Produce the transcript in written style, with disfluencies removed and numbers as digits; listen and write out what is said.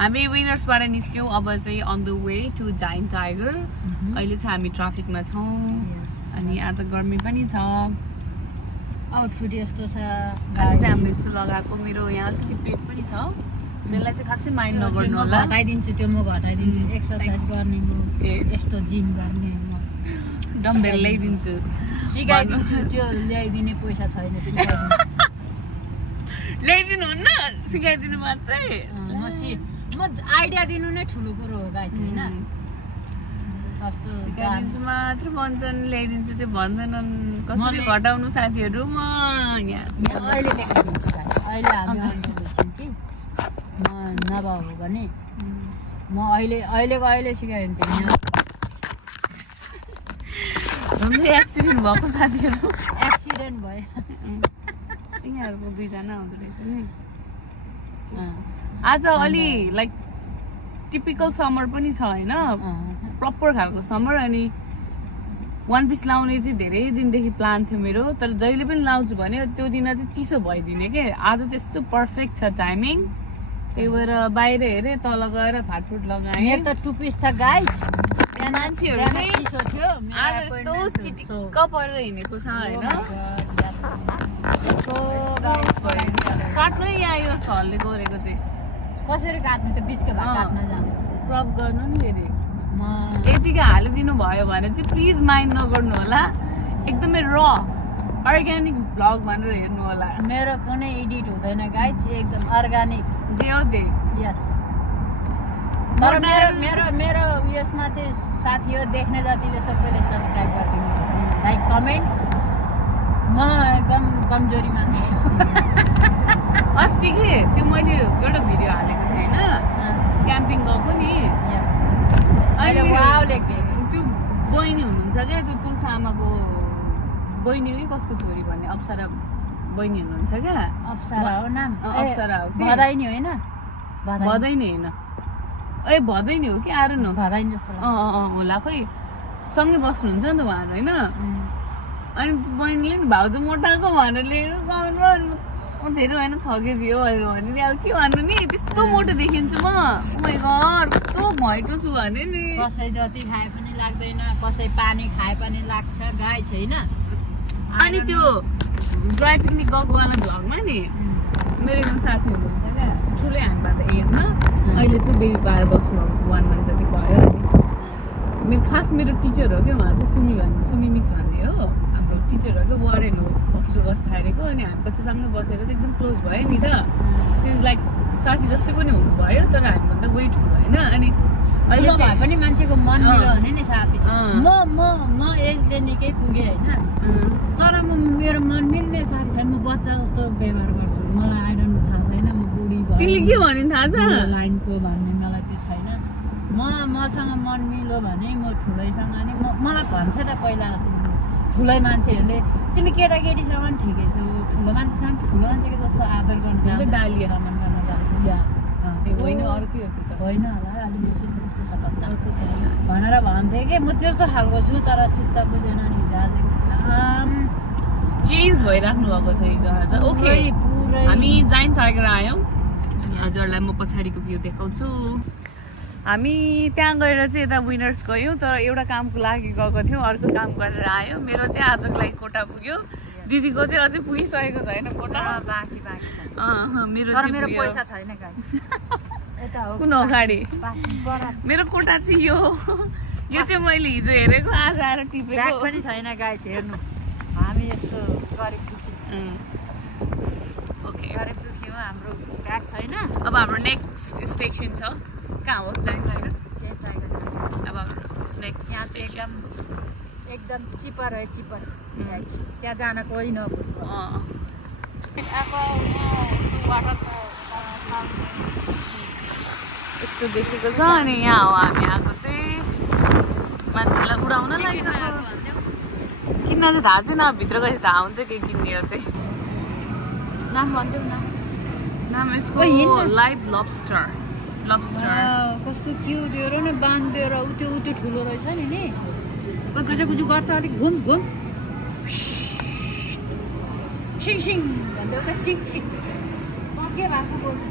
हामी विनर्सबाट निस्क्यौँ अब चाहिँ on the way to giant tiger अहिले चाहिँ हामी ट्राफिकमा छौँ अनि आज गर्मी पनि छ आउटफिट यस्तो छ आज चाहिँ हामीले यस्तो लगाएको मेरो यहाँ अलिकति पेट पनि छ त्यसलाई चाहिँ खासै माइन्ड नगर्नु होला घटाइदिन्छु त्यो म घटाइदिन्छु एक्सर्साइज गर्ने म यस्तो जिम गर्ने म डम्बेल ल्याइदिन्छु सिकाइदिन्छु त्यो ल्याइदिने पैसा छैन सिकाइदिन्छु ल्याइदिनु हुन्न सिकाइदिनु मात्रै म आइडिया दिनु नै ठुलो कुरो हो गाइस हैन सिकाइदिन्छु मात्र भन्छन् ल्याइदिन्छु चाहिँ भन्दैनन् कसरी घटाउनु साथीहरू म यहाँ अहिले देखाइदिन्छु अहिले हामी आउँदैछौँ कि म नभए हो भने म अहिले सिकाइदिन्छु यहाँ एक्सिडेन्ट भएको साथीहरू एक्सिडेन्ट भयो यिनीहरूको दुईजना आउँदो रहेछ नि आज अलि लाइक टिपिकल समर पनि छ होइन प्रपर खालको समर अनि वान पिस लाउने चाहिँ धेरै दिनदेखि प्लान थियो मेरो तर जहिले पनि लाउँछु भने त्यो दिन चाहिँ चिसो भइदिने के आज चाहिँ यस्तो पर्फेक्ट छ टाइमिङ त्यही भएर बाहिर हेरेँ तल गएर फाटफुट लगाएँ मेरो त टु पिस छ गाइस मान्छेहरू चाहिँ आज यस्तो चिटिक्क परेर हिँडेको छ होइन काट्नु यहाँ यो छलले गरेको चाहिँ कसरी काट्नु त बिचको भाग काट्न जानु क्रप गर्नु नि फेरि यतिकै हालिदिनु भयो भने चाहिँ प्लिज माइन्ड नगर्नु होला एकदमै र अर्ग्यानिक भ्लग भनेर हेर्नु होला मेरो कुनै एडिट हुँदैन गाइस एकदम अर्ग्यानिक जे हो त्यही यस तर मेरो उयसमा चाहिँ साथी हो देख्ने जतिले सबैले सब्सक्राइब गरिदिनु लाइक कमेन्ट म एकदम कमजोरी मान्छे अस्ति के त्यो मैले एउटा भिडियो हालेको थिएँ होइन क्याम्पिङ गएको नि त्यो बहिनी हुनुहुन्छ क्या त्यो तुलसा आमाको बहिनी हो कि कसको छोरी भन्ने अप्सरा बहिनी हुनुहुन्छ क्या अप्सरा हो नाम अप्सरा हो भदैनी होइन भदैनी होइन ए भदैनी हो कि आएर न भदैनी जस्तो होला खोइ सँगै बस्नुहुन्छ नि त उहाँहरू होइन अनि बहिनीले नि भाउजू मोटाएको भनेर लिएको कमेन्टमा धेरै होइन 6 केजी हो भने नि अब के भन्नु नि त्यस्तो मोटो देखिन्छु म ओमाइ गड कस्तो घैँटो छु भने नि कसै जति खाए पनि लाग्दैन कसै पानी खाए पनि लाग्छ गाई छैन अनि त्यो ड्राई पिकनिक गएको वाला भ्लगमा नि मेरो एकदम साथी हुनुहुन्छ क्या ठुलै हामीभन्दा एजमा अहिले चाहिँ बेबी पाएर बस्नुहुन्छ 1 month जति भयो अनि मेरो टिचर हो क्या उहाँ चाहिँ सुमी मिस भन्ने हो हाम्रो टिचर हो क्या वरेन हो बस खाइरहेको अनि हामी पछि सँगै बसेर चाहिँ एकदम क्लोज भयो नि त सिन्स लाइक साथी जस्तै पनि हुनुभयो तर हामीभन्दा वेट ठुलो होइन अनि अहिले भए पनि मान्छेको मन मिल्यो भने नि साथी म एजले निकै पुगेँ होइन तर मेरो मन मिल्ने साथी छैन म बच्चा जस्तो व्यवहार गर्छु मलाई आई डोन्ट नो थाहा छैन म बुढी भयो तिमीले के भन्नु थाहा छ लाइनको भन्ने मलाई त्यो छैन मसँग मन मिल्यो भने म ठुलैसँग नि मलाई भन्थ्यो त पहिला ठुलै मान्छेहरूले तिमी केटाकेटीसँग पनि ठिकै छौ ठुलो मान्छेसँग ठुलो मान्छेको जस्तो आदर गर्नु जान्छ डालिया सम्मान गर्न जान्छ होइन अर्कै हो त्यो त होइन होला अलिक कस्तो छ पत्ता भनेर भन्थे कि म त्यस्तो खालको छु तर चित्त बुझेन नि चेन्ज भइराख्नु भएको छ हिजो आज ओके हामी जाइन्ट टाइगर आयौँ हजुरहरूलाई म पछाडिको भ्यू देखाउँछु हामी त्यहाँ गएर चाहिँ यता विनर्स गयौँ तर एउटा कामको लागि गएको थियौँ अर्को काम गरेर आयो मेरो चाहिँ आजको लागि कोटा पुग्यो दिदीको चाहिँ अझै पुगिसकेको छैन कोटा बाँकी छ मेरो पैसा छैन कुन अगाडि मेरो कोटा चाहिँ यो चाहिँ मैले हिजो हेरेको आज आएर टिपेको पनि छैन गाइस हेर्नु हामी यस्तो गरिब दुखी ओके गरिब दुखी हो हाम्रो ब्याग छैन अब हाम्रो नेक्स्ट स्टेसन छ कहाँ हो जाइन्ट टाइगर अब हाम्रो नेक्स्ट यहाँ चाहिँ एकदम चिपर है चिपर त्यहाँ जान कोही नपुग्छ यस्तो देखेको छ अनि यहाँ हो हामी आएको चाहिँ मान्छेलाई उडाउन लागिसक्यो किन्न चाहिँ थाहा छैन भित्र गएपछि थाहा हुन्छ के किन्ने हो चाहिँ नाम भनिदेऊ नाम यसको लाइभ लब्स्टर कस्तो क्युट हो र न बाँधिदियो र उत्यो ठुलो रहेछ नि गजागुजु गर्छ अलिक घुम सिङ भन्दै सिङ के भाषा बोल्छ